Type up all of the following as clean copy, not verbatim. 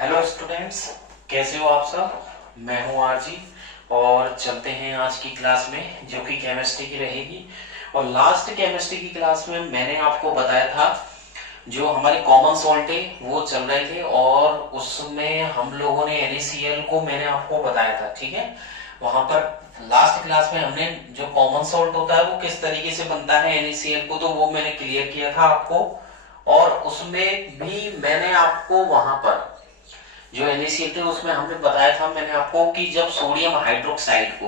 Hello students, कैसे हो आप सब। मैं हूं आरजी और चलते हैं आज की क्लास में जो कि केमिस्ट्री की रहेगी। और लास्ट केमिस्ट्री की क्लास में मैंने आपको बताया था जो हमारे कॉमन सॉल्ट है वो चल रहे थे और उसमें हम लोगों ने NaCl को मैंने आपको बताया था, ठीक है। वहां पर लास्ट क्लास में हमने जो कॉमन सॉल्ट होता है वो किस तरीके से बनता है NaCl को, तो वो मैंने क्लियर किया था आपको। और उसमें भी मैंने आपको वहां पर जो NaCl थे उसमें हमने बताया था मैंने आपको कि जब सोडियम हाइड्रोक्साइड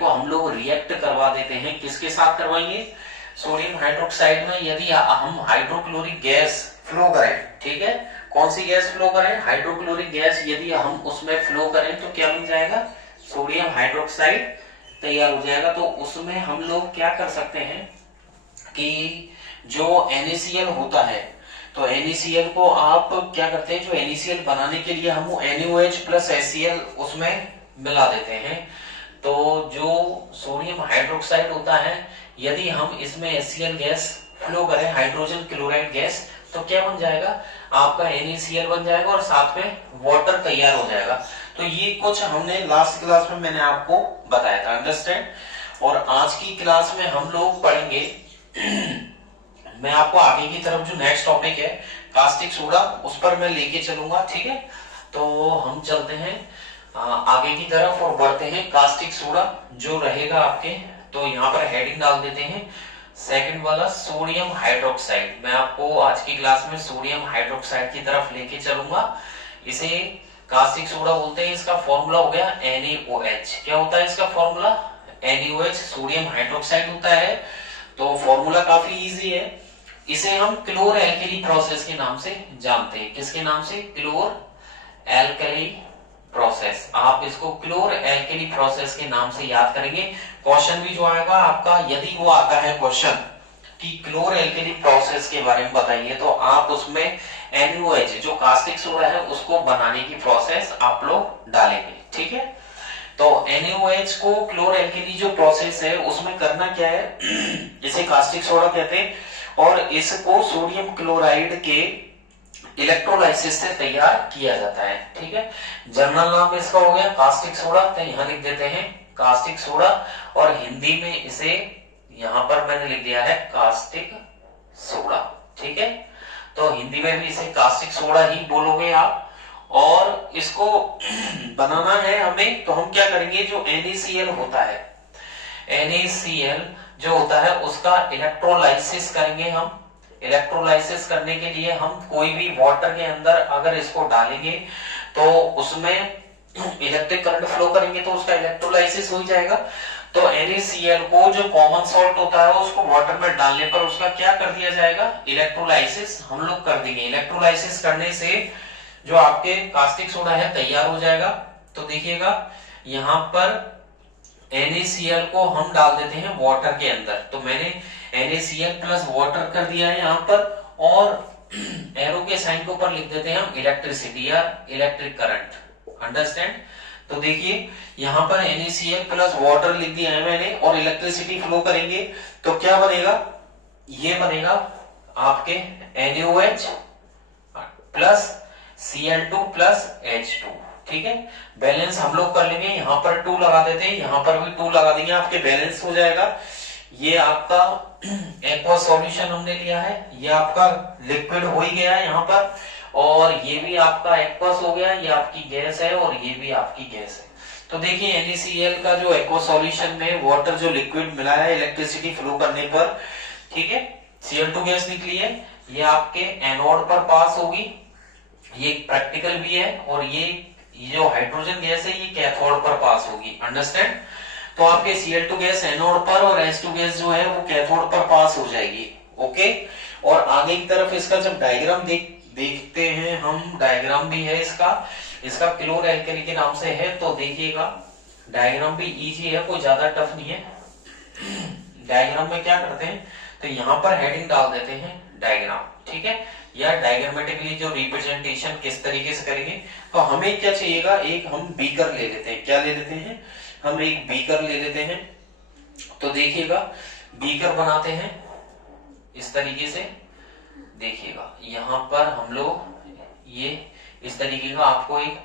को हम लोग रिएक्ट करवा देते हैं, किसके साथ करवाएंगे, सोडियम हाइड्रोक्साइड में यदि हम हाइड्रोक्लोरिक गैस फ्लो करें, ठीक है, कौन सी गैस फ्लो करें, हाइड्रोक्लोरिक गैस, यदि हम उसमें फ्लो करें तो क्या बन जाएगा, सोडियम हाइड्रोक्साइड तैयार हो जाएगा। तो उसमें हम लोग क्या कर सकते हैं कि जो NaCl होता है तो NaCl को आप क्या करते हैं, जो NaCl बनाने के लिए हम वो NaOH प्लस HCl उसमें मिला देते हैं। तो जो सोडियम हाइड्रोक्साइड होता है यदि हम इसमें HCl गैस फ्लो करें, हाइड्रोजन क्लोराइड गैस, तो क्या बन जाएगा, आपका NaCl बन जाएगा और साथ में वाटर तैयार हो जाएगा। तो ये कुछ हमने लास्ट क्लास में मैंने आपको बताया था, अंडरस्टैंड। और आज की क्लास में हम लोग पढ़ेंगे मैं आपको आगे की तरफ जो नेक्स्ट टॉपिक है कास्टिक सोडा उस पर मैं लेके चलूंगा, ठीक है। तो हम चलते हैं आगे की तरफ और बढ़ते हैं कास्टिक सोडा जो रहेगा आपके। तो यहाँ पर हेडिंग डाल देते हैं सेकंड वाला सोडियम हाइड्रोक्साइड। मैं आपको आज की क्लास में सोडियम हाइड्रोक्साइड की तरफ लेके चलूंगा। इसे कास्टिक सोडा बोलते हैं। इसका फॉर्मूला हो गया NaOH। क्या होता है इसका फॉर्मूला, NaOH सोडियम हाइड्रोक्साइड होता है। तो फॉर्मूला काफी इजी है। इसे हम क्लोर एल्केली प्रोसेस के नाम से जानते हैं। किसके नाम से, क्लोर एल्केली प्रोसेस। आप इसको क्लोर एल्केली प्रोसेस के नाम से याद करेंगे। क्वेश्चन भी जो आएगा आपका, यदि वो आता है क्वेश्चन कि क्लोर एल्केली प्रोसेस के बारे में बताइए, तो आप उसमें NaOH जो कास्टिक सोडा है उसको बनाने की प्रोसेस आप लोग डालेंगे, ठीक है। तो NaOH को क्लोर एल्केली जो प्रोसेस है उसमें करना क्या है, इसे कास्टिक सोडा कहते हैं और इसको सोडियम क्लोराइड के इलेक्ट्रोलाइसिस से तैयार किया जाता है, ठीक है। जर्नल नाम इसका हो गया कास्टिक सोडा, तो यहां लिख देते हैं कास्टिक सोडा। और हिंदी में इसे यहां पर मैंने लिख दिया है कास्टिक सोडा, ठीक है। तो हिंदी में भी इसे कास्टिक सोडा ही बोलोगे आप। और इसको बनाना है हमें, तो हम क्या करेंगे, जो NaCl होता है, NaCl जो होता है उसका इलेक्ट्रोलाइसिस करेंगे हम। इलेक्ट्रोलाइसिस करने के लिए हम कोई भी वाटर के अंदर अगर इसको डालेंगे तो उसमें इलेक्ट्रिक करंट फ्लो करेंगे तो उसका इलेक्ट्रोलाइसिस हो जाएगा। तो NaCl को जो कॉमन सॉल्ट होता है उसको वाटर में डालने पर उसका क्या कर दिया जाएगा, इलेक्ट्रोलाइसिस हम लोग कर देंगे। इलेक्ट्रोलाइसिस करने से जो आपके कास्टिक सोडा है तैयार हो जाएगा। तो देखिएगा यहां पर NaCl को हम डाल देते हैं वाटर के अंदर। तो मैंने NaCl प्लस वाटर कर दिया है यहाँ पर, और एरो के साइन के ऊपर लिख देते हैं हम इलेक्ट्रिसिटी या इलेक्ट्रिक करंट, अंडरस्टैंड। तो देखिए यहाँ पर NaCl प्लस वाटर लिख दिया है मैंने और इलेक्ट्रिसिटी फ्लो करेंगे तो क्या बनेगा, ये बनेगा आपके NaOH plus Cl2 plus H2, ठीक है। बैलेंस हम लोग कर लेंगे, यहाँ पर 2 लगा देते हैं, यहाँ पर भी 2 लगा देंगे, आपके बैलेंस हो जाएगा। ये आपका एक्वा सॉल्यूशन हमने लिया है, ये आपका लिक्विड हो ही गया है यहाँ पर, और ये भी आपका एक्वस हो गया, ये आपकी गैस है और ये भी आपकी गैस है। तो देखिए NaCl का जो एक्वा सॉल्यूशन में वाटर जो लिक्विड मिला है इलेक्ट्रिसिटी फ्लो करने पर, ठीक है, Cl2 गैस निकली है, ये आपके एनोड पर पास होगी, ये प्रैक्टिकल भी है, और ये जो हाइड्रोजन गैस है ये कैथोड पर पास होगी, अंडरस्टैंड। तो आपके Cl2 गैस एनोड पर और H2 गैस जो है वो कैथोड पर पास हो जाएगी, ओके। और आगे की तरफ इसका जब डायग्राम देखते हैं हम, डायग्राम भी है इसका क्लोर एल्केली के नाम से है। तो देखिएगा डायग्राम भी इजी है, कोई ज्यादा टफ नहीं है। डायग्राम में क्या करते हैं, तो यहाँ पर हेडिंग डाल देते हैं डायग्राम, ठीक है, या डायग्रामेटिकली जो रिप्रेजेंटेशन किस तरीके से करेंगे। तो हमें क्या चाहिएगा, एक हम बीकर ले लेते हैं, क्या ले लेते हैं, हम एक बीकर ले लेते हैं। तो देखिएगा बीकर बनाते हैं इस तरीके से, देखिएगा यहाँ पर हम लोग ये इस तरीके का आपको एक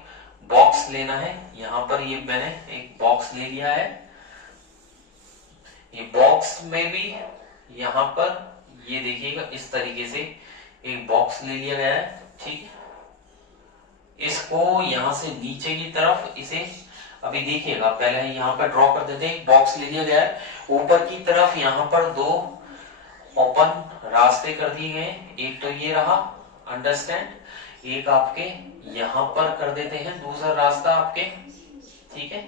बॉक्स लेना है। यहाँ पर ये मैंने एक बॉक्स ले लिया है। ये बॉक्स में भी यहाँ पर ये देखिएगा इस तरीके से एक बॉक्स ले लिया गया है, ठीक है। इसको यहाँ से नीचे की तरफ इसे अभी देखिएगा, पहले यहाँ पर ड्रॉ कर देते हैं। एक बॉक्स ले लिया गया है, ऊपर की तरफ यहाँ पर दो ओपन रास्ते कर दिए गए। एक तो ये रहा, अंडरस्टैंड। एक आपके यहाँ पर कर देते हैं दूसरा रास्ता आपके, ठीक है।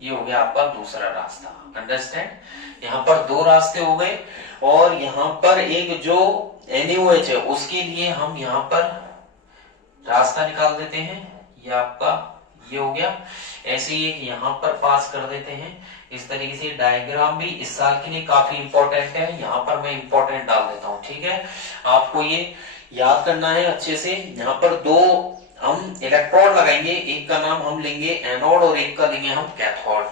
ये हो गया आपका दूसरा रास्ता, अंडरस्टैंड। यहाँ पर दो रास्ते हो गए और यहाँ पर एक जो NaOH है उसके लिए हम यहाँ पर रास्ता निकाल देते हैं। ये आपका ये हो गया। ऐसे ही एक यहाँ पर पास कर देते हैं इस तरीके से। डायग्राम भी इस साल के लिए काफी इंपॉर्टेंट है, यहाँ पर मैं इंपॉर्टेंट डाल देता हूँ, ठीक है। आपको ये याद करना है अच्छे से। यहाँ पर दो हम इलेक्ट्रोड लगाएंगे, एक का नाम हम लेंगे एनोड और एक का लेंगे हम कैथोड,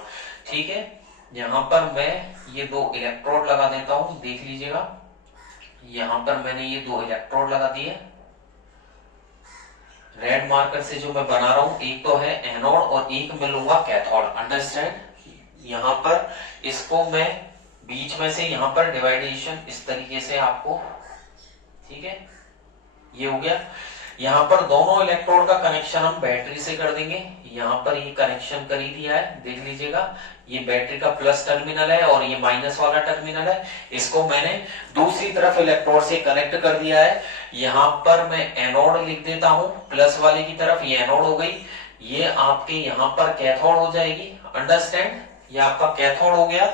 ठीक है। यहाँ पर मैं ये दो इलेक्ट्रोड लगा देता हूँ, देख लीजिएगा। यहाँ पर मैंने ये दो इलेक्ट्रोड लगा दिए रेड मार्कर से जो मैं बना रहा हूं। एक तो है एनोड और एक मैं लूंगा कैथोड, अंडरस्टैंड। यहाँ पर इसको मैं बीच में से यहाँ पर डिवाइडेशन इस तरीके से आपको, ठीक है, ये हो गया। यहाँ पर दोनों इलेक्ट्रोड का कनेक्शन हम बैटरी से कर देंगे। यहाँ पर ये कनेक्शन कर ही दिया है, देख लीजिएगा। ये बैटरी का प्लस टर्मिनल है और ये माइनस वाला टर्मिनल है। इसको मैंने दूसरी तरफ इलेक्ट्रोड से कनेक्ट कर दिया है। यहाँ पर मैं एनोड लिख देता हूँ प्लस वाले की तरफ, ये एनोड हो गई। ये आपके यहाँ पर कैथोड हो जाएगी, अंडरस्टैंड। ये आपका कैथोड हो गया।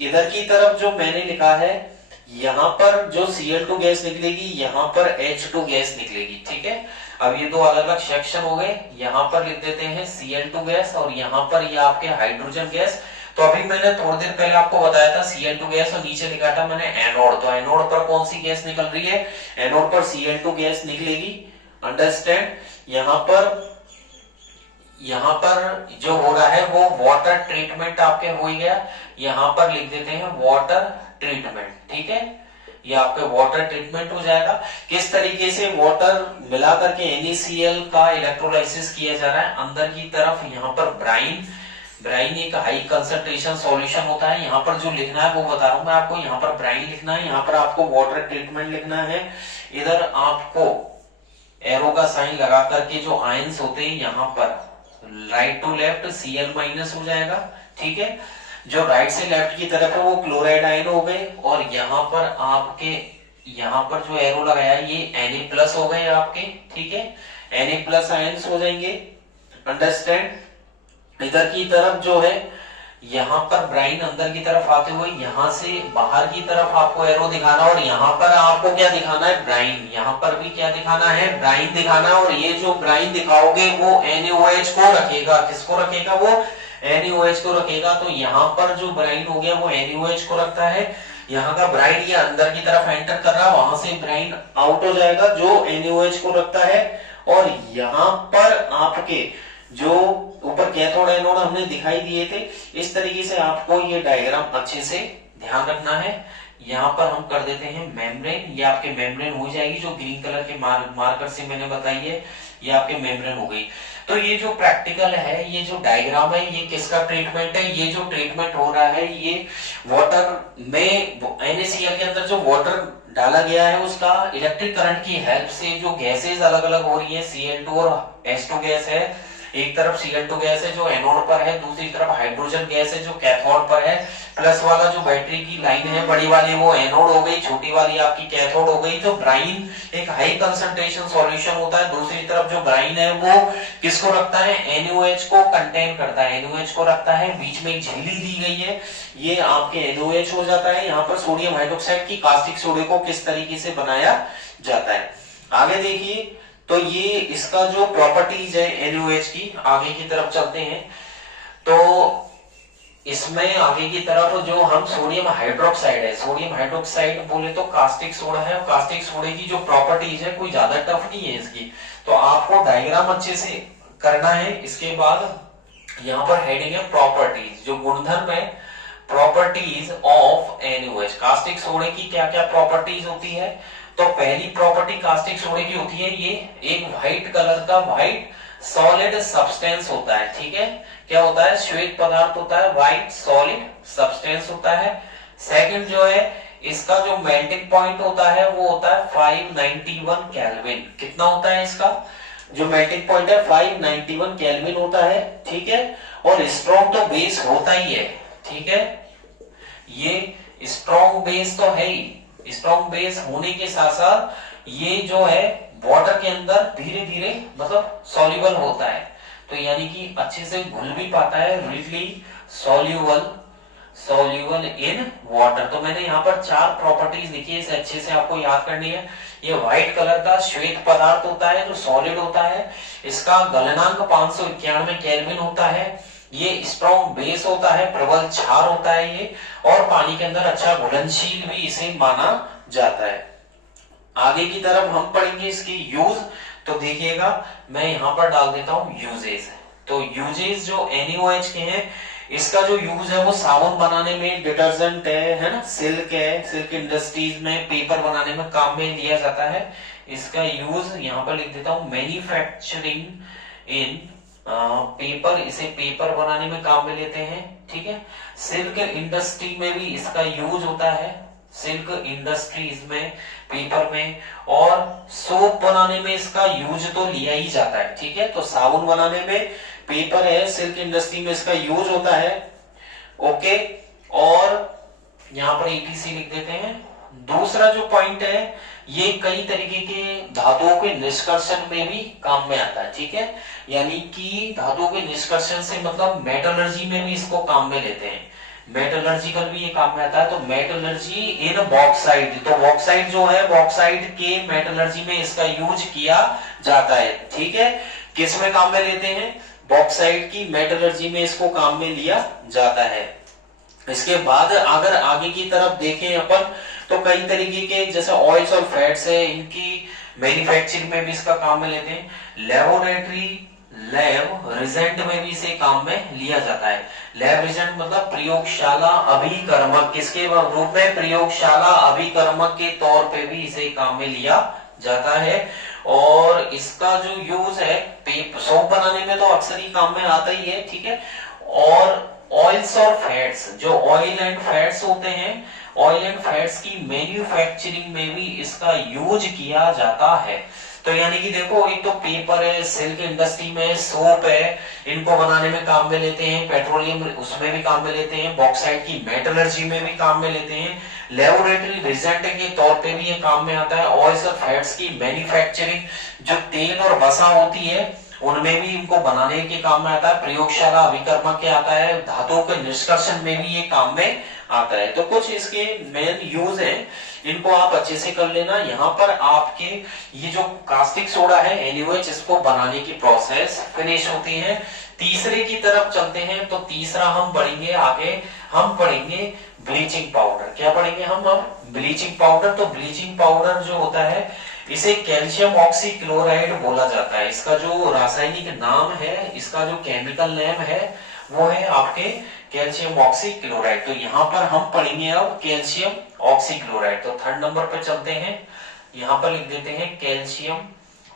इधर की तरफ जो मैंने लिखा है, यहाँ पर जो Cl2 गैस निकलेगी, यहाँ पर H2 गैस निकलेगी, ठीक है। अब ये दो अलग अलग सेक्शन हो गए। यहाँ पर लिख देते हैं Cl2 गैस और यहाँ पर ये आपके हाइड्रोजन गैस। तो अभी मैंने थोड़ी देर पहले आपको बताया था Cl2 गैस और नीचे लिखा था मैंने एनोड। तो एनोड पर कौन सी गैस निकल रही है? एनोड पर Cl2 गैस निकलेगी, अंडरस्टैंड। यहाँ पर जो हो रहा है वो वाटर ट्रीटमेंट आपके हो ही गया। यहाँ पर लिख देते हैं वाटर ट्रीटमेंट, ठीक है। ये आपके वाटर ट्रीटमेंट हो जाएगा। किस तरीके से वाटर मिला करके NaCl का इलेक्ट्रोलाइसिस किया जा रहा है। अंदर की तरफ यहाँ पर ब्राइन एक हाई कंसंट्रेशन सॉल्यूशन होता है। यहाँ पर जो लिखना है वो बता रहा हूं मैं आपको। यहाँ पर ब्राइन लिखना है, यहाँ पर आपको वाटर ट्रीटमेंट लिखना है। इधर आपको एरो का साइन लगा करके जो आयंस होते हैं यहाँ पर राइट टू लेफ्ट Cl- हो जाएगा, ठीक है। जो राइट से लेफ्ट की तरफ है वो क्लोराइड आयन हो गए और यहाँ पर आपके यहाँ पर जो एरो लगाया ये Na+ हो गए आपके, ठीक है। Na+ आयंस हो जाएंगे, अंडरस्टैंड। इधर की तरफ जो है यहाँ पर ब्राइन अंदर की तरफ आते हुए यहाँ से बाहर की तरफ आपको एरो दिखाना और यहाँ पर आपको क्या दिखाना है? ब्राइन। यहाँ पर भी क्या दिखाना है? ब्राइन दिखाना। और ये जो ब्राइन दिखाओगे वो NaOH को रखेगा। किसको रखेगा? वो NaOH को रखेगा। तो यहाँ पर जो ब्राइन हो गया वो NaOH को रखता है। यहाँ का ब्राइन ये अंदर की तरफ एंटर कर रहा है, वहां से ब्राइन आउट हो जाएगा जो NaOH को रखता है। और यहाँ पर आपके जो ऊपर कैथोड एनोड हमने दिखाई दिए थे, इस तरीके से आपको ये डायग्राम अच्छे से ध्यान रखना है। यहाँ पर हम कर देते हैं मेम्ब्रेन। ये आपके मेम्ब्रेन हो जाएगी जो ग्रीन कलर के मार्कर से मैंने बताई है। ये आपके मेम्ब्रेन हो गई। तो ये जो प्रैक्टिकल है, ये जो डायग्राम है, ये किसका ट्रीटमेंट है? ये जो ट्रीटमेंट हो रहा है ये वाटर में NaCl के अंदर जो वाटर डाला गया है उसका इलेक्ट्रिक करंट की हेल्प से जो गैसेज अलग अलग हो रही है, Cl2 और H2 गैस है। एक तरफ Cl2 गैस है जो एनोड पर है, दूसरी तरफ हाइड्रोजन गैस है जो कैथोड पर है। प्लस वाला जो बैटरी की लाइन है बड़ी वाली वो एनोड हो गई, छोटी वाली आपकी कैथोड हो गई। तो ब्राइन एक हाई कंसंट्रेशन सॉल्यूशन होता है। दूसरी तरफ जो ब्राइन है वो किसको रखता है? NaOH को कंटेन करता है, NaOH को रखता है। बीच में एक झिल्ली दी गई है, ये आपके NaOH हो जाता है। यहाँ पर सोडियम हाइड्रोक्साइड की कास्टिक सोडे को किस तरीके से बनाया जाता है आगे देखिए। तो ये इसका जो प्रॉपर्टीज है NaOH की, आगे की तरफ चलते हैं। तो इसमें आगे की तरफ जो हम सोडियम हाइड्रोक्साइड है, सोडियम हाइड्रोक्साइड बोले तो कास्टिक सोडा है। कास्टिक सोडे की जो प्रॉपर्टीज है कोई ज्यादा टफ नहीं है इसकी। तो आपको डायग्राम अच्छे से करना है। इसके बाद यहाँ पर हेडिंग है प्रॉपर्टीज, जो गुणधर्म है, प्रॉपर्टीज ऑफ NaOH। कास्टिक सोडे की क्या क्या प्रॉपर्टीज होती है तो पहली प्रॉपर्टी कास्टिक सोडे की होती है, ये एक व्हाइट कलर का व्हाइट सॉलिड सब्सटेंस होता है, ठीक है। क्या होता है? श्वेत पदार्थ होता है, व्हाइट सॉलिड सब्सटेंस होता है। सेकंड जो है, इसका जो मेल्टिंग पॉइंट होता है वो होता है 591 केल्विन। कितना होता है इसका जो मेल्टिंग पॉइंट है? 591 केल्विन होता है, ठीक है। और स्ट्रॉन्ग तो बेस होता ही है, ठीक है। ये स्ट्रॉन्ग बेस तो है ही, स्ट्रॉन्ग बेस होने के साथ साथ ये जो है वाटर के अंदर धीरे धीरे मतलब सॉल्युबल होता है, तो यानी कि अच्छे से घुल भी पाता है, रिडली सॉल्युबल इन वाटर। तो मैंने यहाँ पर 4 प्रॉपर्टीज लिखी है, इसे अच्छे से आपको याद करनी है। ये व्हाइट कलर का श्वेत पदार्थ होता है जो सॉलिड होता है, इसका गलनांक 591 केल्विन होता है, ये स्ट्रॉन्ग बेस होता है, प्रबल क्षार होता है ये, और पानी के अंदर अच्छा घुलनशील भी इसे माना जाता है। आगे की तरफ हम पढ़ेंगे इसकी यूज, तो देखिएगा मैं यहाँ पर डाल देता हूँ यूजेस। तो यूजेस जो NaOH के हैं, इसका जो यूज है वो साबुन बनाने में, डिटर्जेंट है ना, सिल्क है, सिल्क इंडस्ट्रीज में पेपर बनाने में काम में लिया जाता है। इसका यूज यहाँ पर लिख देता हूँ, मैन्युफैक्चरिंग इन पेपर, इसे पेपर बनाने में काम में लेते हैं, ठीक है। सिल्क इंडस्ट्री में भी इसका यूज होता है, सिल्क इंडस्ट्रीज में, पेपर में, और सोप बनाने में इसका यूज तो लिया ही जाता है, ठीक है। तो साबुन बनाने में पेपर है, सिल्क इंडस्ट्री में इसका यूज होता है, ओके। और यहाँ पर ETC लिख देते हैं। दूसरा जो पॉइंट है, ये कई तरीके के धातुओं के निष्कर्षण में भी काम में आता है, ठीक है। यानी कि धातुओं के निष्कर्षण से मतलब मेटलर्जी में भी इसको काम में लेते हैं, मेटलर्जिकल भी ये काम में आता है। तो मेटलर्जी इन बॉक्साइट, तो बॉक्साइट जो है, बॉक्साइट के मेटलर्जी में इसका यूज किया जाता है, ठीक है। किस में काम में लेते हैं? बॉक्साइट की मेटलर्जी में इसको काम में लिया जाता है। इसके बाद अगर आगे की तरफ देखें अपन, तो कई तरीके के जैसे ऑयल्स और फैट्स है, इनकी मैन्युफैक्चरिंग में भी इसका काम में लेते हैं। लेबोरेटरी लैब रिजेंट में भी इसे काम में लिया जाता है। लैब रिजेंट मतलब प्रयोगशाला अभिकर्मक, किसके रूप में? प्रयोगशाला अभिकर्मक के तौर पे भी इसे काम में लिया जाता है। और इसका जो यूज है सोप बनाने में तो अक्सर ही काम में आता ही है, ठीक है। और ऑयल्स और फैट्स, जो ऑयल एंड फैट्स होते हैं, ऑयल एंड फैट्स की मैन्युफैक्चरिंग में भी इसका यूज किया जाता है। तो यानी कि देखो, एक तो पेपर है, सिल्क इंडस्ट्री में सोप है, इनको बनाने में काम में लेते हैं, पेट्रोलियम उसमें भी काम में लेते हैं, बॉक्साइट की मेटलर्जी में भी काम में लेते हैं, लेबोरेटरी रिजेंट के तौर पे भी ये काम में आता है। ऑयल्स और फैट्स की मैन्युफैक्चरिंग, जो तेल और वसा होती है, उनमें भी इनको बनाने के काम में आता है, प्रयोगशाला अभिकर्मक के आता है, धातुओं के निष्कर्षण में भी ये काम में आता है। तो कुछ इसके मेन यूज हैं, इनको आप अच्छे से कर लेना। यहाँ पर आपके ये जो कास्टिक सोडा है NaOH, इसको बनाने की प्रोसेस फिनिश होती है। तीसरे की तरफ चलते हैं, तो तीसरा हम पढ़ेंगे आगे, हम पढ़ेंगे ब्लीचिंग पाउडर। क्या पढ़ेंगे हम? अब ब्लीचिंग पाउडर। तो ब्लीचिंग पाउडर जो होता है, इसे कैल्शियम ऑक्सीक्लोराइड बोला जाता है। इसका जो रासायनिक नाम है, इसका जो केमिकल नेम है, वो है आपके कैल्शियम ऑक्सीक्लोराइड। तो यहाँ पर हम पढ़ेंगे अब कैल्शियम ऑक्सीक्लोराइड। तो 3rd नंबर पे चलते हैं, यहाँ पर लिख देते हैं कैल्शियम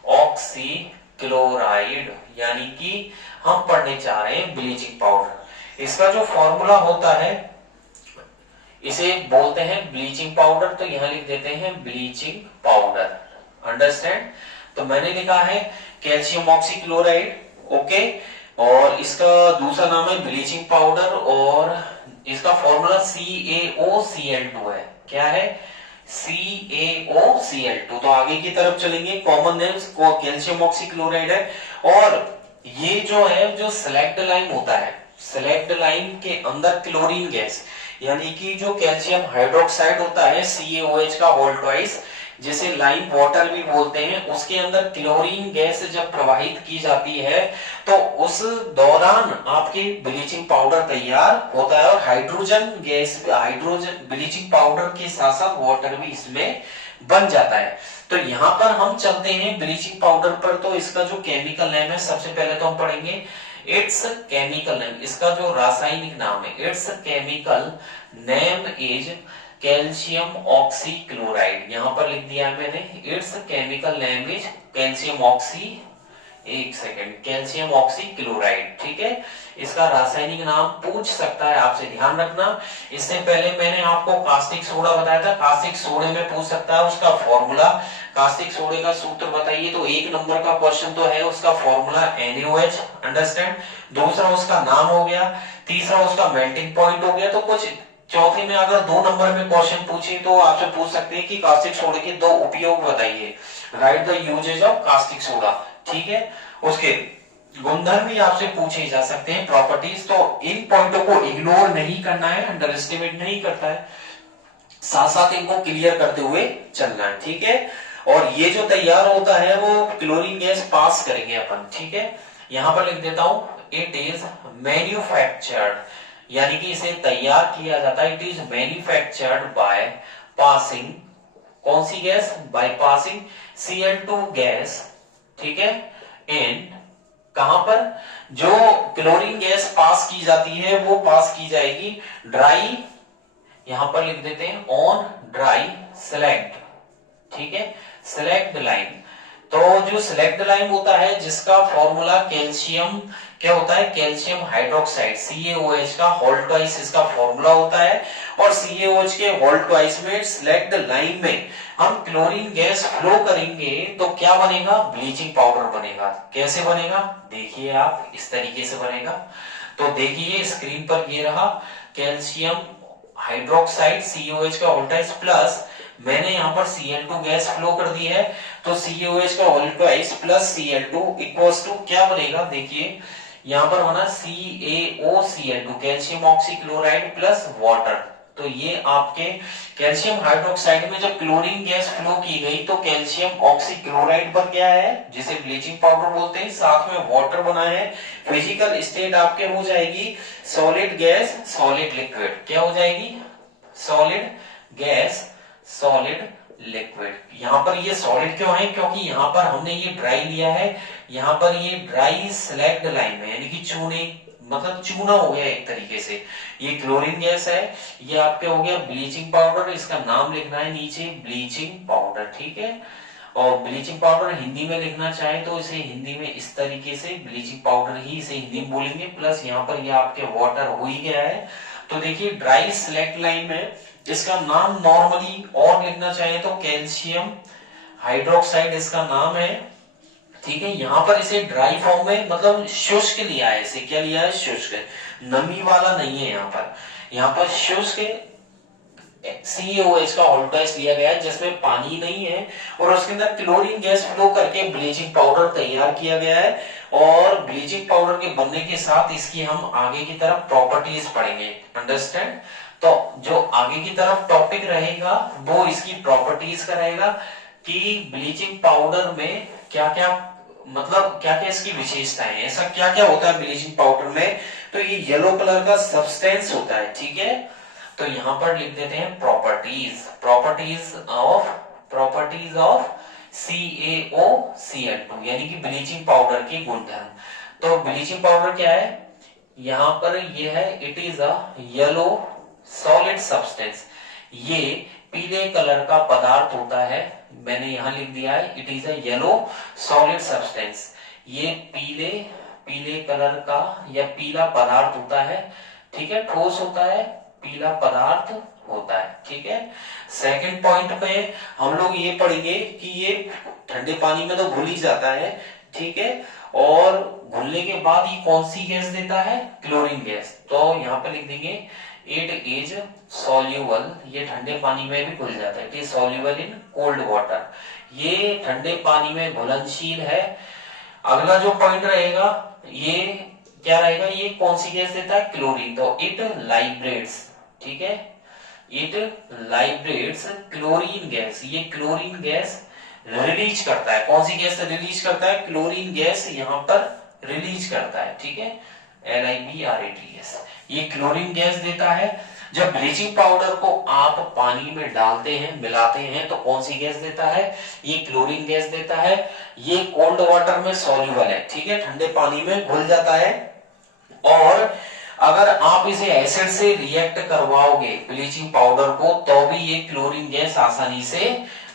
ऑक्सीक्लोराइड, यानी कि हम पढ़ने चाह रहे हैं ब्लीचिंग पाउडर। इसका जो फॉर्मूला होता है, इसे बोलते हैं ब्लीचिंग पाउडर। तो यहाँ लिख देते हैं ब्लीचिंग पाउडर, अंडरस्टैंड। तो मैंने लिखा है कैल्शियम ऑक्सीक्लोराइड, ओके। और इसका दूसरा नाम है ब्लीचिंग पाउडर, और इसका फॉर्मूला CaOCl2 है। क्या है? CaOCl2। तो आगे की तरफ चलेंगे, कॉमन नेम्स को कैल्शियम ऑक्सीक्लोराइड है। और ये जो है, जो सेलेक्ट लाइम होता है, सेलेक्ट लाइम के अंदर क्लोरीन गैस, यानी कि जो कैल्शियम हाइड्रोक्साइड होता है CaOH का होल ट्वाइस, जिसे लाइम वाटर भी बोलते हैं, उसके अंदर क्लोरीन गैस जब प्रवाहित की जाती है, तो उस दौरान आपकी ब्लीचिंग पाउडर तैयार होता है। और hydrogen gas, hydrogen bleaching powder के साथ साथ वाटर भी इसमें बन जाता है। तो यहाँ पर हम चलते हैं ब्लीचिंग पाउडर पर। तो इसका जो केमिकल नेम है, सबसे पहले तो हम पढ़ेंगे इट्स केमिकल नेम, इसका जो रासायनिक नाम है, it's chemical name is calcium oxychloride, यहां पर लिख दिया मैंने, it's chemical name is calcium oxy, एक सेकेंड, कैल्शियम ऑक्सीक्लोराइड, ठीक है। इसका रासायनिक नाम पूछ सकता है आपसे, ध्यान रखना। इससे पहले मैंने आपको कास्टिक सोडा बताया था, कास्टिक सोडे में पूछ सकता है उसका फॉर्मूला, कास्टिक सोडे का सूत्र बताइए, तो 1 नंबर का क्वेश्चन तो है, उसका फॉर्मूला NaOH, अंडरस्टैंड। दूसरा उसका नाम हो गया, तीसरा उसका मेल्टिंग पॉइंट हो गया। तो कुछ चौथे में अगर 2 नंबर में क्वेश्चन पूछे तो आपसे पूछ सकते हैं कि कास्टिक सोडे के 2 उपयोग बताइए, write the uses of caustic soda, ठीक है। उसके गुणधर्म भी आपसे पूछे जा सकते हैं, प्रॉपर्टीज। तो इन पॉइंटों को इग्नोर नहीं करना है, अंडर एस्टिमेट नहीं करता है, साथ साथ इनको क्लियर करते हुए चलना है, ठीक है। और ये जो तैयार होता है वो क्लोरीन गैस पास करेंगे अपन, ठीक है। यहां पर लिख देता हूं, इट इज मैन्युफैक्चर्ड, यानी कि इसे तैयार किया जाता है, it is manufactured by passing, कौन सी gas, by passing Cl2 gas, ठीक है। एंड कहां पर जो क्लोरीन गैस पास की जाती है वो पास की जाएगी ड्राई, यहां पर लिख देते हैं ऑन ड्राई सेलेक्ट, ठीक है, सेलेक्ट लाइन। तो जो सेलेक्ट लाइन होता है जिसका फॉर्मूला कैल्शियम, क्या होता है, कैल्शियम हाइड्रोक्साइड CaOH का होल ट्वाइस इसका फॉर्मूला होता है। और CaOH के होल ट्वाइस में सेलेक्ट लाइन में हम क्लोरीन गैस फ्लो करेंगे तो क्या बनेगा, ब्लीचिंग पाउडर बनेगा। कैसे बनेगा, देखिए आप, इस तरीके से बनेगा। तो देखिए स्क्रीन पर ये रहा कैल्शियम हाइड्रोक्साइड CaOH का होल ट्वाइस प्लस मैंने यहाँ पर Cl2 गैस फ्लो कर दी है, तो CaOH का whole twice plus Cl2 equals to क्या बनेगा, देखिए यहाँ पर बना CaOCl2 calcium oxychloride plus water. तो ये आपके कैल्शियम हाइड्रोक्साइड में जब क्लोरीन गैस फ्लो की गई तो कैल्शियम ऑक्सीक्लोराइड पर क्या है, जिसे ब्लीचिंग पाउडर बोलते हैं, साथ में वाटर बना है। फिजिकल स्टेट आपके हो जाएगी सॉलिड गैस सॉलिड लिक्विड, क्या हो जाएगी, सॉलिड गैस सॉलिड लिक्विड। यहां पर ये सॉलिड क्यों है, क्योंकि यहां पर हमने ये ड्राई लिया है, यहां पर ये ड्राई स्लैग्ड लाइन में, यानी कि चूने, मतलब चूना हो गया एक तरीके से। ये क्लोरीन गैस है, ये आपके हो गया ब्लीचिंग पाउडर, इसका नाम लिखना है नीचे ब्लीचिंग पाउडर, ठीक है। और ब्लीचिंग पाउडर हिंदी में लिखना चाहे तो इसे हिंदी में इस तरीके से ब्लीचिंग पाउडर ही इसे हिंदी में बोलेंगे, प्लस यहाँ पर ये आपके वाटर हो ही गया है। तो देखिए ड्राई स्लैग्ड लाइन में इसका नाम नॉर्मली और लिखना चाहे तो कैल्शियम हाइड्रोक्साइड इसका नाम है, ठीक है। यहां पर इसे ड्राई फॉर्म में, मतलब शुष्क लिया है, इसे क्या लिया है, शुष्क, नमी वाला नहीं है। यहाँ पर शुष्क CaOH का होल ट्वाइस लिया गया है जिसमें पानी नहीं है, और उसके अंदर क्लोरीन गैस फ्लो करके ब्लीचिंग पाउडर तैयार किया गया है। और ब्लीचिंग पाउडर के बनने के साथ इसकी हम आगे की तरफ प्रॉपर्टीज पढ़ेंगे, अंडरस्टैंड। तो जो आगे की तरफ टॉपिक रहेगा वो इसकी प्रॉपर्टीज का रहेगा कि ब्लीचिंग पाउडर में क्या क्या, मतलब क्या क्या इसकी विशेषताएं हैं, ऐसा क्या क्या होता है ब्लीचिंग पाउडर में। तो ये येलो कलर का सब्सटेंस होता है, ठीक है। तो यहां पर लिख देते हैं प्रॉपर्टीज, प्रॉपर्टीज ऑफ CaOCl2, यानी कि ब्लीचिंग पाउडर के गुणधर्म। तो ब्लीचिंग पाउडर क्या है, यहां पर ये है, it is a yellow solid substance, ये पीले कलर का पदार्थ होता है, मैंने यहां लिख दिया है it is a yellow solid substance. ये पीले कलर का या पीला पदार्थ होता है, ठीक है, ठोस होता है, पीला पदार्थ होता है, ठीक है। सेकंड पॉइंट पे हम लोग ये पढ़ेंगे कि ये ठंडे पानी में तो घुल ही जाता है, ठीक है, और घुलने के बाद ये कौन सी गैस देता है, क्लोरीन गैस। तो यहाँ पे लिख देंगे इट इज सॉल्यूबल, ये ठंडे पानी में भी घुल जाता है, it is soluble in cold water, ये ठंडे पानी में घुलनशील है। अगला जो पॉइंट रहेगा ये क्या रहेगा, ये कौन सी गैस देता है, क्लोरीन। तो इट लाइब्रेट्स, ठीक है, इट लाइब्रेट्स क्लोरीन गैस, ये क्लोरीन गैस रिलीज करता है, कौन सी गैस रिलीज करता है, क्लोरीन गैस यहां पर रिलीज करता है, ठीक है, LiBRATS, ये क्लोरीन गैस देता है। जब ब्लीचिंग पाउडर को आप पानी में डालते हैं, मिलाते हैं, तो कौन सी गैस देता है, ये क्लोरीन गैस देता है। ये कोल्ड वाटर में सॉल्यूबल है, ठीक है, ठंडे पानी में घुल जाता है। और अगर आप इसे एसिड से रिएक्ट करवाओगे ब्लीचिंग पाउडर को, तो भी ये क्लोरीन गैस आसानी से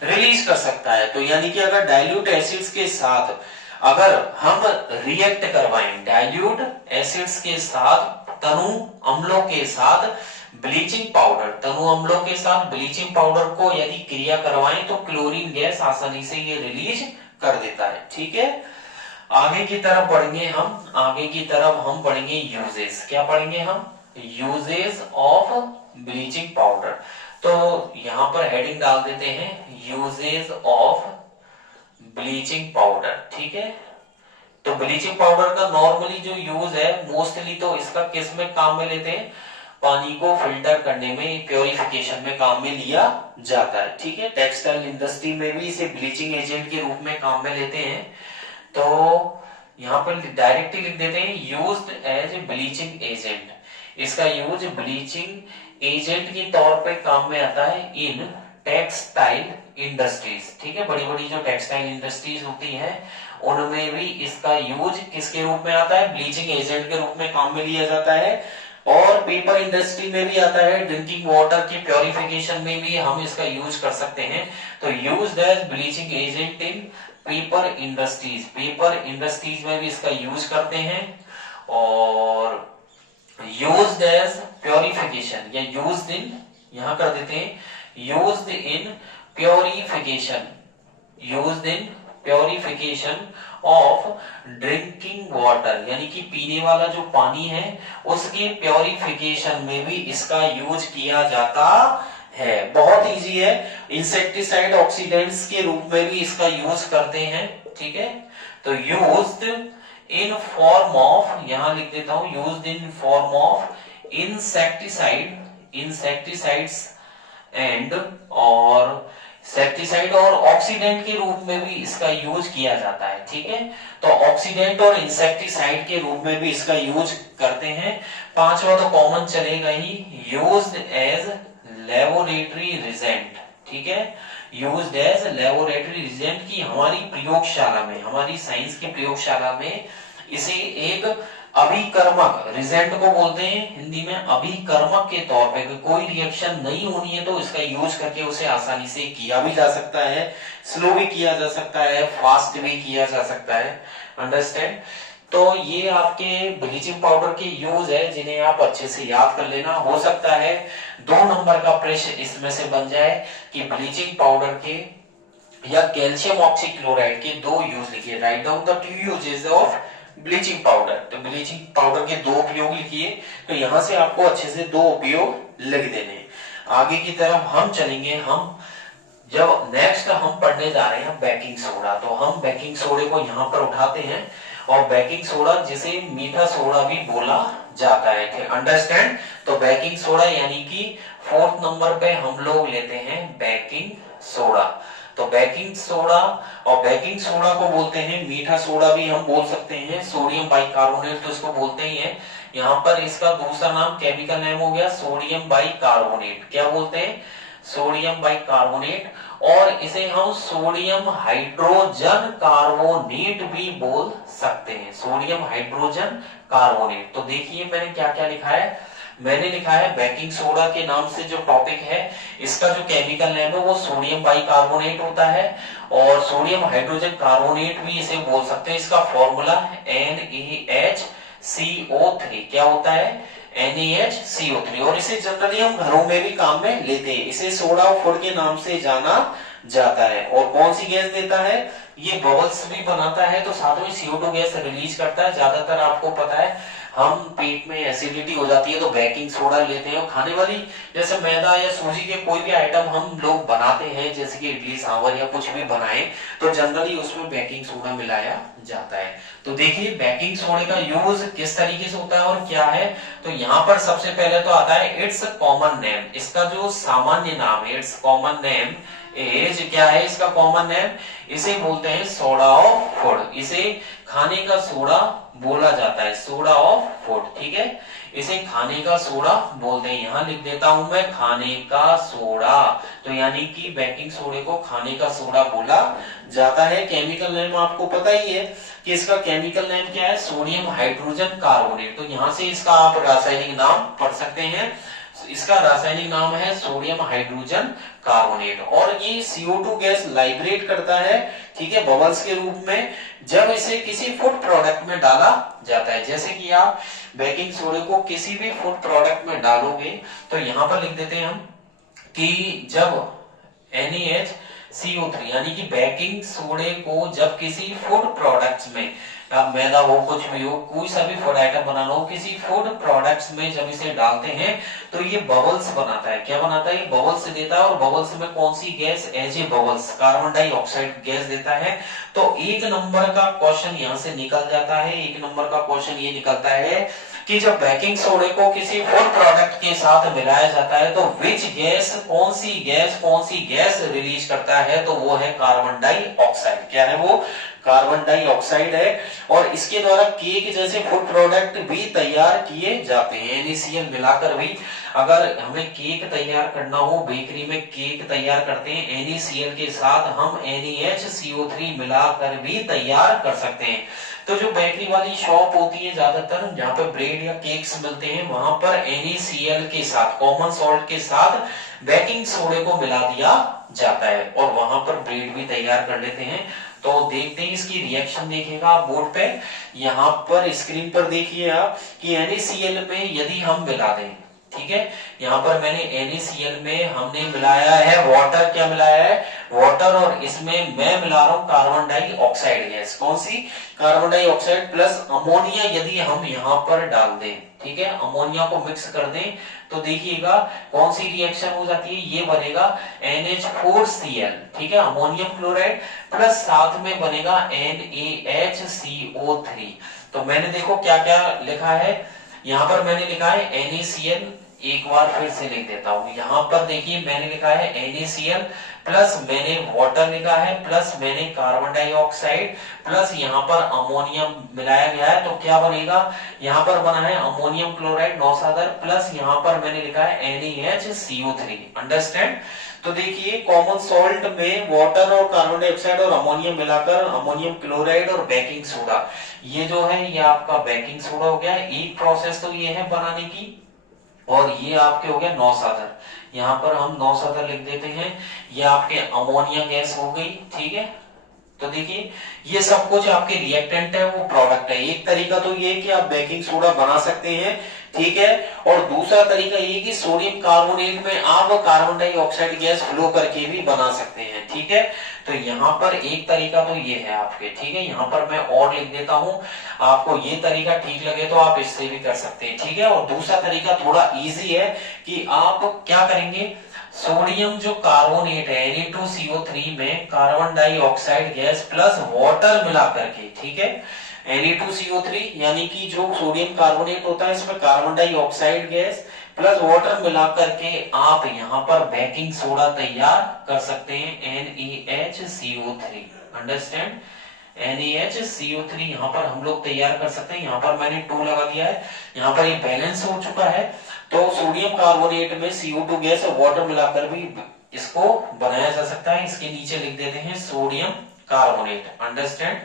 रिलीज कर सकता है। तो यानी कि अगर डाइल्यूट एसिड्स के साथ अगर हम रिएक्ट करवाएं, डाइल्यूट एसिड्स के साथ तनु अम्लों के साथ ब्लीचिंग पाउडर, तनु अम्लों के साथ ब्लीचिंग पाउडर को यदि क्रिया करवाएं तो क्लोरीन गैस आसानी से ये रिलीज कर देता है। ठीक है, आगे की तरफ बढ़ेंगे हम, आगे की तरफ हम पढ़ेंगे यूजेस। क्या पढ़ेंगे हम? Uses of bleaching powder. तो यहां पर हेडिंग डाल देते हैं यूजेस ऑफ ब्लीचिंग पाउडर। ठीक है, तो ब्लीचिंग पाउडर का नॉर्मली जो यूज है, मोस्टली तो इसका किस में काम में लेते हैं? पानी को फिल्टर करने में, प्योरिफिकेशन में काम में लिया जाता है। ठीक है, टेक्सटाइल इंडस्ट्री में भी इसे ब्लीचिंग एजेंट के रूप में काम में लेते हैं। तो यहां पर डायरेक्टली लिख देते हैं used as a bleaching agent. इसका यूज ब्लीचिंग एजेंट के तौर पे काम में आता है इन टेक्सटाइल इंडस्ट्रीज। ठीक है, बड़ी बड़ी जो टेक्सटाइल इंडस्ट्रीज होती है उनमें भी इसका यूज किसके रूप में आता है? ब्लीचिंग एजेंट के रूप में काम में लिया जाता है। और पेपर इंडस्ट्री में भी आता है, ड्रिंकिंग वाटर की प्योरिफिकेशन में भी हम इसका यूज कर सकते हैं। तो used as bleaching agent in paper industries, paper industries में भी इसका यूज करते हैं। और यूज्ड एज प्योरिफिकेशन या यूज्ड इन, यहां कर देते हैं used in purification, used in purification of drinking water, यानी कि पीने वाला जो पानी है उसके प्योरिफिकेशन में भी इसका यूज किया जाता है। बहुत इजी है, इंसेक्टिसाइड ऑक्सीडेंट्स के रूप में भी इसका यूज करते हैं। ठीक है, तो यूज्ड इन फॉर्म ऑफ, यहां लिख देता हूं used in form of insecticide, insecticides and और सेप्टिसाइड और ऑक्सीडेंट के रूप में भी इसका यूज किया जाता है। ठीक है, तो ऑक्सीडेंट और इंसेक्टिसाइड के रूप में भी इसका यूज करते हैं। पांचवा तो कॉमन चलेगा ही, यूज्ड एज लेबोरेटरी रिजेंट। ठीक है, यूज्ड एज लेबोरेटरी रिजेंट की हमारी प्रयोगशाला में, हमारी साइंस की प्रयोगशाला में इसे एक अभिकर्मक, रिजेंट को बोलते हैं हिंदी में अभिकर्मक के तौर पे, कोई रिएक्शन नहीं होनी है तो इसका यूज करके उसे आसानी से किया भी जा सकता है, स्लो भी किया जा सकता है, फास्ट भी किया जा सकता है। अंडरस्टैंड? तो ये आपके ब्लीचिंग पाउडर के यूज है जिन्हें आप अच्छे से याद कर लेना। हो सकता है 2 नंबर का प्रश्न इसमें से बन जाए कि ब्लीचिंग पाउडर के या कैल्शियम ऑक्सीक्लोराइड के 2 यूज लिखिए। Write down the 2 uses of bleaching powder. तो ब्लीचिंग पाउडर के 2 उपयोग लिखिए। तो यहां से आपको अच्छे से 2 उपयोग लिख देने। आगे की तरफ हम चलेंगे। हम जब नेक्स्ट हम पढ़ने जा रहे हैं बेकिंग सोडा, तो हम बेकिंग सोडे को यहाँ पर उठाते हैं और बेकिंग सोडा जिसे मीठा सोडा भी बोला जाता है। अंडरस्टैंड? तो बेकिंग सोडा यानी कि 4th नंबर पे हम लोग लेते हैं बेकिंग सोडा। तो बेकिंग सोडा, और बेकिंग सोडा को बोलते हैं मीठा सोडा भी हम बोल सकते हैं, सोडियम बाइकार्बोनेट तो इसको बोलते ही हैं। यहाँ पर इसका दूसरा नाम, केमिकल नेम हो गया सोडियम बाइकार्बोनेट। क्या बोलते हैं? Sodium bicarbonate. और इसे हम सोडियम हाइड्रोजन कार्बोनेट भी बोल सकते हैं, सोडियम हाइड्रोजन कार्बोनेट। तो देखिए मैंने क्या क्या लिखा है। मैंने लिखा है बेकिंग सोडा के नाम से जो टॉपिक है इसका जो केमिकल नेम है वो सोडियम बाइकार्बोनेट होता है, और सोडियम हाइड्रोजन कार्बोनेट भी इसे बोल सकते हैं। इसका फॉर्मूला NaHCO3। क्या होता है? NaHCO3। और इसे जनरली हम घरों में भी काम में लेते हैं। इसे सोडा फुड के नाम से जाना जाता है। और कौन सी गैस देता है? ये बबल्स भी बनाता है, तो साथ में CO2 गैस रिलीज करता है। ज्यादातर आपको पता है हम पेट में एसिडिटी हो जाती है तो बेकिंग सोडा लेते हैं। और खाने वाली जैसे मैदा या सूजी के कोई भी आइटम हम लोग बनाते हैं, जैसे कि इडली सांभर या कुछ भी बनाए, तो जनरली उसमें बेकिंग सोडा मिलाया जाता है। तो देखिए बेकिंग सोडे का यूज किस तरीके से होता है और क्या है। तो यहाँ पर सबसे पहले तो आता है इट्स कॉमन नेम। इसका जो सामान्य नाम है, इट्स कॉमन नेम इज, क्या है इसका कॉमन नेम? इसे बोलते हैं सोडा ऑफ फूड। इसे खाने का सोडा बोला जाता है, सोडा ऑफ फूड, ठीक है, इसे खाने का सोडा बोलते हैं। यहां लिख देता हूं मैं खाने का सोडा, तो यानी कि बेकिंग सोडे को खाने का सोडा बोला जाता है। केमिकल नेम आपको पता ही है कि इसका केमिकल नेम क्या है, सोडियम हाइड्रोजन कार्बोनेट। तो यहां से इसका आप रासायनिक नाम पढ़ सकते हैं, इसका रासायनिक नाम है सोडियम हाइड्रोजन कार्बोनेट। और ये CO2 गैस लाइब्रेट करता है, ठीक है, बबल्स के रूप में, जब इसे किसी फूड प्रोडक्ट में डाला जाता है। जैसे कि आप बेकिंग सोडे को किसी भी फूड प्रोडक्ट में डालोगे, तो यहां पर लिख देते हैं हम कि जब NaHCO3 यानी कि बेकिंग सोडे को जब किसी फूड प्रोडक्ट्स में, अब मैदा हो, कुछ भी हो, कोई सा भी फूड आइटम बनाना हो, किसी फूड प्रोडक्ट्स में जब इसे डालते हैं तो ये बबल्स बनाता है। क्या बनाता है, ये बबल्स देता है। और बबल्स में कौन सी gas, as a bubbles carbon dioxide gas देता है। तो एक नंबर का क्वेश्चन यहां से निकल जाता है। एक नंबर का क्वेश्चन ये निकलता है कि जब बेकिंग सोडे को किसी फूड प्रोडक्ट के साथ मिलाया जाता है तो विच गैस, कौन सी गैस रिलीज करता है, तो वो है कार्बन डाइऑक्साइड। क्या है वो, कार्बन डाइऑक्साइड है। और इसके द्वारा केक जैसे फूड प्रोडक्ट भी तैयार किए जाते हैं। NaCl मिलाकर भी अगर हमें केक तैयार करना हो, बेकरी में केक तैयार करते हैं, NaCl के साथ हम NaHCO3 मिलाकर भी तैयार कर सकते हैं। तो जो बेकरी वाली शॉप होती है ज्यादातर, जहाँ पे ब्रेड या केक्स मिलते हैं, वहां पर NaCl के साथ, कॉमन सॉल्ट के साथ बेकिंग सोडे को मिला दिया जाता है और वहां पर ब्रेड भी तैयार कर लेते हैं। तो देखते हैं इसकी रिएक्शन, देखिएगा आप बोर्ड पे, यहाँ पर स्क्रीन पर देखिए आप कि NaCl में यदि हम मिला दें, ठीक है, यहाँ पर मैंने NaCl में हमने मिलाया है वाटर। क्या मिलाया है, वाटर। और इसमें मैं मिला रहा हूं कार्बन डाइऑक्साइड गैस। कौन सी, कार्बन डाइऑक्साइड प्लस अमोनिया यदि हम यहाँ पर डाल दें, ठीक है, अमोनिया को मिक्स कर दें, तो देखिएगा कौन सी रिएक्शन हो जाती है, ये बनेगा NH4Cl, ठीक है, अमोनियम क्लोराइड, प्लस साथ में बनेगा NaHCO3। तो मैंने देखो क्या क्या लिखा है, यहां पर मैंने लिखा है NaCl, एक बार फिर से लिख देता हूं। यहां पर देखिए मैंने लिखा है NaCl प्लस मैंने वाटर लिखा है, प्लस मैंने कार्बन डाइऑक्साइड, प्लस यहाँ पर अमोनियम मिलाया गया है। तो क्या बनेगा, यहाँ पर बना है अमोनियम क्लोराइड 9 सादर, प्लस यहाँ पर मैंने लिखा है NaHCO3। अंडरस्टैंड। तो देखिए कॉमन सॉल्ट में वाटर और कार्बन डाइऑक्साइड और अमोनियम मिलाकर अमोनियम क्लोराइड और बेकिंग सोडा, ये जो है ये आपका बेकिंग सोडा हो गया। एक प्रोसेस तो ये है बनाने की, और ये आपके हो गया 9 सादर, यहाँ पर हम 9 सादर लिख देते हैं। ये आपके अमोनिया गैस हो गई, ठीक है। तो देखिए ये सब कुछ आपके रिएक्टेंट है, वो प्रोडक्ट है। एक तरीका तो ये कि आप बेकिंग सोडा बना सकते हैं, ठीक है, और दूसरा तरीका ये कि सोडियम कार्बोनेट में आप कार्बन डाइऑक्साइड गैस फ्लो करके भी बना सकते हैं, ठीक है। तो यहाँ पर एक तरीका तो ये है आपके, ठीक है, यहाँ पर मैं और लिख देता हूं, आपको ये तरीका ठीक लगे तो आप इससे भी कर सकते हैं, ठीक है। और दूसरा तरीका थोड़ा इजी है कि आप क्या करेंगे, सोडियम जो कार्बोनेट है Na2CO3 में carbon dioxide gas plus water मिला करके, ठीक है, Na2CO3 यानी कि जो सोडियम कार्बोनेट होता है इसमें carbon dioxide gas plus water मिला करके आप यहाँ पर बेकिंग सोडा तैयार कर सकते हैं, NaHCO3। अंडरस्टैंड, NaHCO3 यहाँ पर हम लोग तैयार कर सकते हैं। यहाँ पर मैंने 2 लगा दिया है, यहाँ पर ये बैलेंस हो चुका है। तो सोडियम कार्बोनेट में CO2 गैस और वाटर मिलाकर भी इसको बनाया जा सकता है। इसके नीचे लिख देते हैं सोडियम कार्बोनेट। अंडरस्टैंड,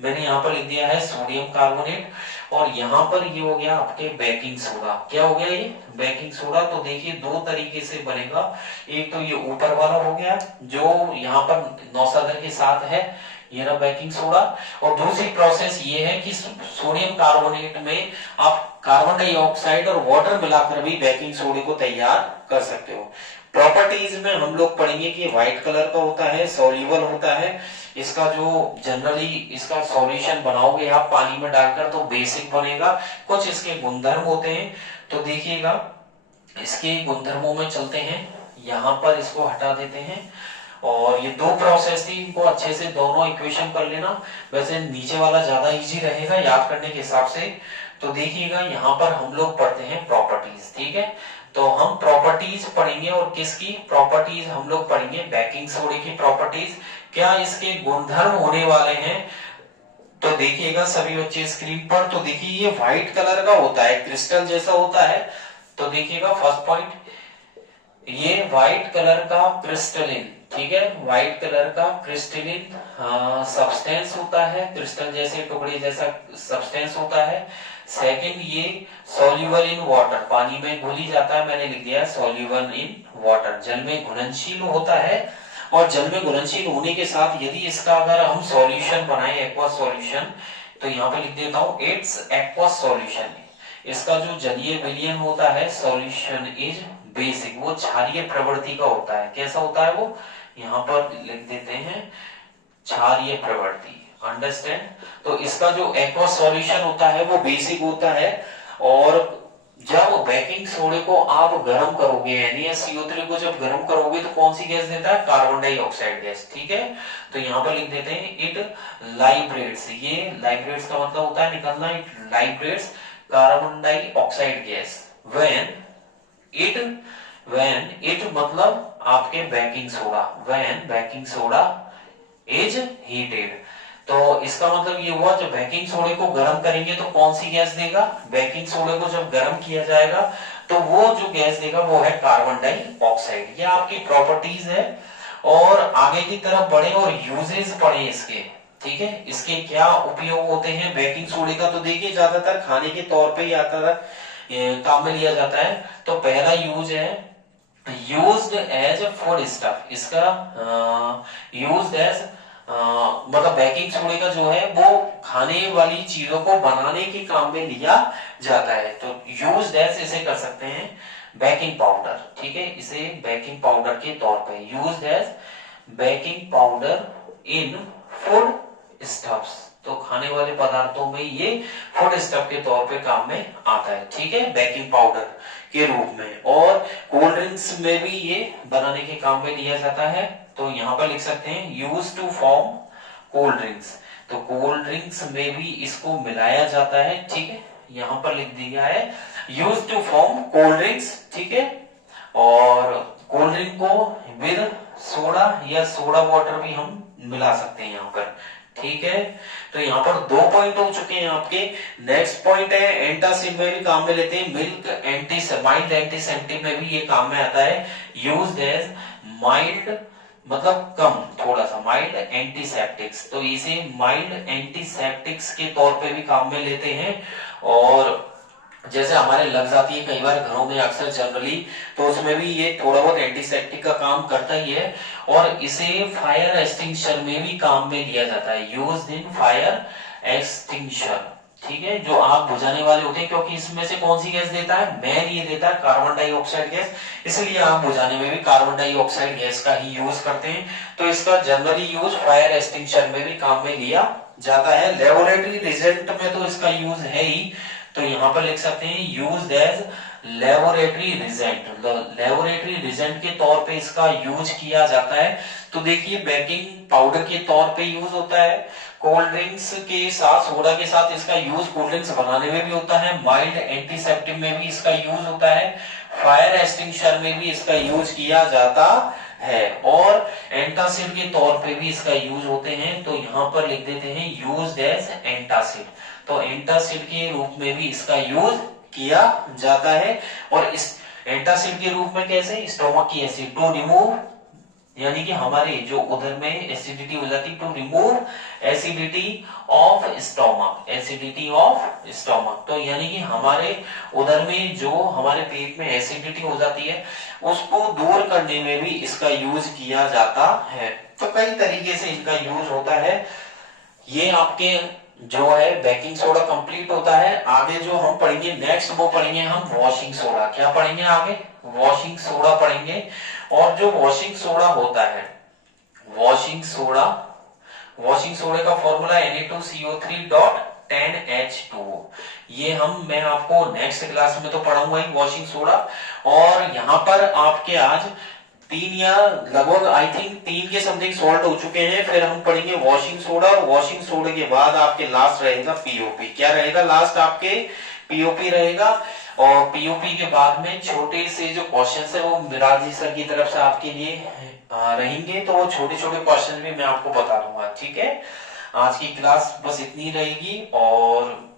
मैंने यहाँ पर लिख दिया है सोडियम कार्बोनेट, और यहाँ पर ये हो गया आपके बेकिंग सोडा। क्या हो गया ये, बेकिंग सोडा। तो देखिए 2 तरीके से बनेगा, एक तो ये ऊपर वाला हो गया जो यहाँ पर 9 सादर के साथ है, ये रहा बेकिंग सोडा। और दूसरी प्रोसेस ये है कि सोडियम कार्बोनेट में आप कार्बन डाइऑक्साइड और वाटर मिलाकर भी बेकिंग सोडे को तैयार कर सकते हो। प्रॉपर्टीज में हम लोग पढ़ेंगे कि व्हाइट कलर का होता है, सॉल्युबल होता है। इसका जो जनरली इसका सॉल्यूशन बनाओगे आप पानी में डालकर तो बेसिक बनेगा। कुछ इसके गुणधर्म होते हैं, तो देखिएगा इसके गुणधर्मों में चलते हैं। यहाँ पर इसको हटा देते हैं, और ये 2 प्रोसेस थी, इनको अच्छे से दोनों इक्वेशन कर लेना। वैसे नीचे वाला ज्यादा इजी रहेगा याद करने के हिसाब से। तो देखिएगा यहाँ पर हम लोग पढ़ते हैं प्रॉपर्टीज, ठीक है। तो हम प्रॉपर्टीज पढ़ेंगे, और किसकी प्रॉपर्टीज हम लोग पढ़ेंगे, बेकिंग सोडे की प्रॉपर्टीज। क्या इसके गुणधर्म होने वाले हैं, तो देखिएगा सभी बच्चे स्क्रीन पर, तो देखिए ये व्हाइट कलर का होता है, क्रिस्टल जैसा होता है। तो देखिएगा फर्स्ट पॉइंट, ये व्हाइट कलर का क्रिस्टलिन, ठीक है, व्हाइट कलर का क्रिस्टलिन सब्सटेंस होता है, क्रिस्टल जैसे टुकड़े जैसा सब्सटेंस होता है। सेकंड, ये सॉल्युबल इन वाटर, पानी में घुल ही जाता है, मैंने लिख दिया सॉल्युबल इन वाटर, जल में घुलनशील होता है। और जल में घुलनशील होने के साथ यदि इसका अगर हम सॉल्यूशन बनाए, एक्वा सॉल्यूशन, तो यहाँ पे लिख देता हूं इट्स एक्वा सॉल्यूशन। इसका जो जलीय विलयन होता है, सॉल्यूशन इज बेसिक, वो क्षारीय प्रवृत्ति का होता है। कैसा होता है वो, यहाँ पर लिख देते हैं क्षारीय प्रवृत्ति, अंडरस्टैंड। तो इसका जो एक्वा सॉल्यूशन होता है वो बेसिक होता है। और जब बेकिंग सोडे को आप गर्म करोगे, NaCO3 को जब गर्म करोगे तो कौन सी गैस देता है, कार्बन डाइऑक्साइड गैस, ठीक है। तो यहाँ पर लिख देते हैं इट लाइब्रेट्स, ये लाइब्रेट्स का मतलब होता है निकलना, it liberates carbon dioxide gas when it मतलब आपके baking soda, when baking soda is heated. तो इसका मतलब ये हुआ, जब बेकिंग सोडे को गर्म करेंगे तो कौन सी गैस देगा, बेकिंग सोडे को जब गर्म किया जाएगा तो वो जो गैस देगा वो है कार्बन डाइऑक्साइड। ये आपकी प्रॉपर्टीज है। और आगे की तरफ बढ़े और यूजेस पढ़े इसके, ठीक है, इसके क्या उपयोग होते हैं बेकिंग सोडे का। तो देखिए ज्यादातर खाने के तौर पे ही आता था, काम में लिया जाता है। तो पहला यूज है यूज्ड एज फूड स्टफ, इसका यूज्ड एज मतलब बेकिंग सोडे का जो है वो खाने वाली चीजों को बनाने के काम में लिया जाता है। तो यूज्ड एज इसे कर सकते हैं बेकिंग पाउडर, ठीक है, इसे बेकिंग पाउडर के तौर पे used as baking powder in food stuffs. तो खाने वाले पदार्थों में ये फूड स्टफ के तौर पे काम में आता है, ठीक है, बेकिंग पाउडर के रूप में। और कोल्ड ड्रिंक्स में भी ये बनाने के काम में लिया जाता है। तो यहाँ पर लिख सकते हैं use to form cold drinks, तो कोल्ड ड्रिंक्स में भी इसको मिलाया जाता है, ठीक है, यहाँ पर लिख दिया है use to form cold drinks, ठीक है। और कोल्ड ड्रिंक को विद सोडा या सोडा वाटर भी हम मिला सकते हैं यहाँ पर, ठीक है। तो यहाँ पर 2 पॉइंट हो चुके हैं आपके। नेक्स्ट पॉइंट है एंटासिड में भी काम में लेते हैं, मिल्क माइल्ड एंटीसेप्टिक में भी ये काम में आता है, यूज्ड एज माइल्ड मतलब कम, थोड़ा सा माइल्ड एंटीसेप्टिक्स। तो इसे माइल्ड एंटीसेप्टिक्स के तौर पे भी काम में लेते हैं। और जैसे हमारे लग जाती है कई बार घरों में अक्सर जनरली, तो उसमें भी ये थोड़ा बहुत एंटीसेप्टिक का काम करता ही है। और इसे फायर एक्सटिंक्शन में भी काम में लिया जाता है, यूज्ड इन फायर एक्सटिंक्शन, ठीक है, जो आग बुझाने वाले होते हैं। क्योंकि इसमें से कौन सी गैस देता है, मैन ये देता है कार्बन डाइऑक्साइड गैस, इसलिए आग बुझाने में भी कार्बन डाइऑक्साइड गैस का ही यूज करते हैं। तो इसका जनरली यूज फायर एक्सटिंक्शन में भी काम में लिया जाता है। लेबोरेटरी रिजल्ट में तो इसका यूज है ही। तो यहाँ पर लिख सकते हैं used as laboratory reagent, laboratory reagent के तौर पे इसका यूज किया जाता है। तो देखिए बेकिंग पाउडर के तौर पे यूज होता है, कोल्ड ड्रिंक्स के साथ, सोडा के साथ इसका यूज कोल्ड ड्रिंक्स बनाने में भी होता है, माइल्ड एंटीसेप्टिक में भी इसका यूज होता है, फायर एक्सटिंक्शन में भी इसका यूज किया जाता है, और एंटासिड के तौर पे भी इसका यूज होते हैं। तो यहाँ पर लिख देते हैं यूज्ड एज एंटासिड। तो एंटासिड के रूप में भी इसका यूज किया जाता है। और इस एंटासिड के रूप में कैसे, स्टोमक की एसिड टू रिमूव, यानी कि हमारे जो उधर में एसिडिटी हो जाती, to remove acidity of stomach, acidity of stomach. तो यानी कि हमारे उधर में जो हमारे पेट में एसिडिटी हो जाती है उसको दूर करने में भी इसका यूज किया जाता है। तो कई तरीके से इनका यूज होता है। ये आपके जो है बेकिंग सोडा कंप्लीट होता है। आगे जो हम पढ़ेंगे नेक्स्ट वो पढ़ेंगे हम वॉशिंग सोडा। क्या पढ़ेंगे आगे, वॉशिंग सोडा पढ़ेंगे। और जो वॉशिंग सोडा होता है, वॉशिंग सोडे का फॉर्मूला Na2CO3.10H2। ये मैं आपको नेक्स्ट क्लास में तो पढ़ाऊंगा ही वॉशिंग सोडा। और यहाँ पर आपके आज 3 या लगभग आई थिंक 3 के समथिंग सॉल्ट हो चुके हैं। फिर हम पढ़ेंगे वॉशिंग सोडा, और वॉशिंग सोडे के बाद आपके लास्ट रहेगा पीओपी। क्या रहेगा लास्ट आपके, पीओपी रहेगा। और पीओपी के बाद में छोटे से जो क्वेश्चन है वो मिराज जी सर की तरफ से आपके लिए रहेंगे। तो वो छोटे छोटे क्वेश्चन भी मैं आपको बता दूंगा, ठीक है। आज की क्लास बस इतनी रहेगी, और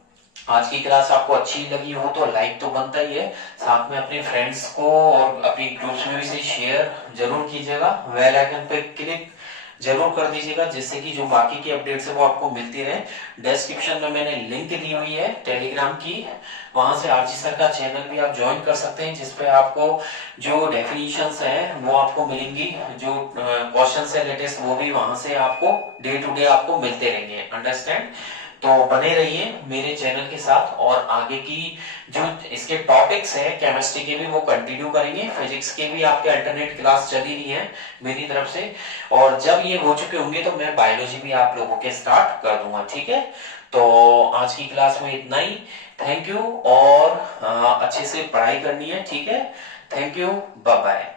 आज की क्लास आपको अच्छी लगी हो तो लाइक तो बनता ही है, साथ में अपने फ्रेंड्स को और अपनी ग्रुप्स में भी से शेयर जरूर कीजिएगा, बेल आइकन पे क्लिक जरूर कर दीजिएगा, जिससे कि जो बाकी की अपडेट्स है वो आपको मिलती रहे। डिस्क्रिप्शन में मैंने लिंक दी हुई है टेलीग्राम की, वहां से आरजी सर का चैनल भी आप ज्वाइन कर सकते हैं, जिसपे आपको जो डेफिनेशंस है वो आपको मिलेंगी, जो क्वेश्चंस है लेटेस्ट वो भी वहां से आपको डे टू डे आपको मिलते रहेंगे। अंडरस्टैंड? तो बने रहिए मेरे चैनल के साथ, और आगे की जो इसके टॉपिक्स है केमिस्ट्री के भी वो कंटिन्यू करेंगे, फिजिक्स के भी आपके अल्टरनेट क्लास चली रही है मेरी तरफ से, और जब ये हो चुके होंगे तो मैं बायोलॉजी भी आप लोगों के स्टार्ट कर दूंगा। ठीक है, तो आज की क्लास में इतना ही। थैंक यू, और अच्छे से पढ़ाई करनी है। ठीक है, थैंक यू, बाय बाय।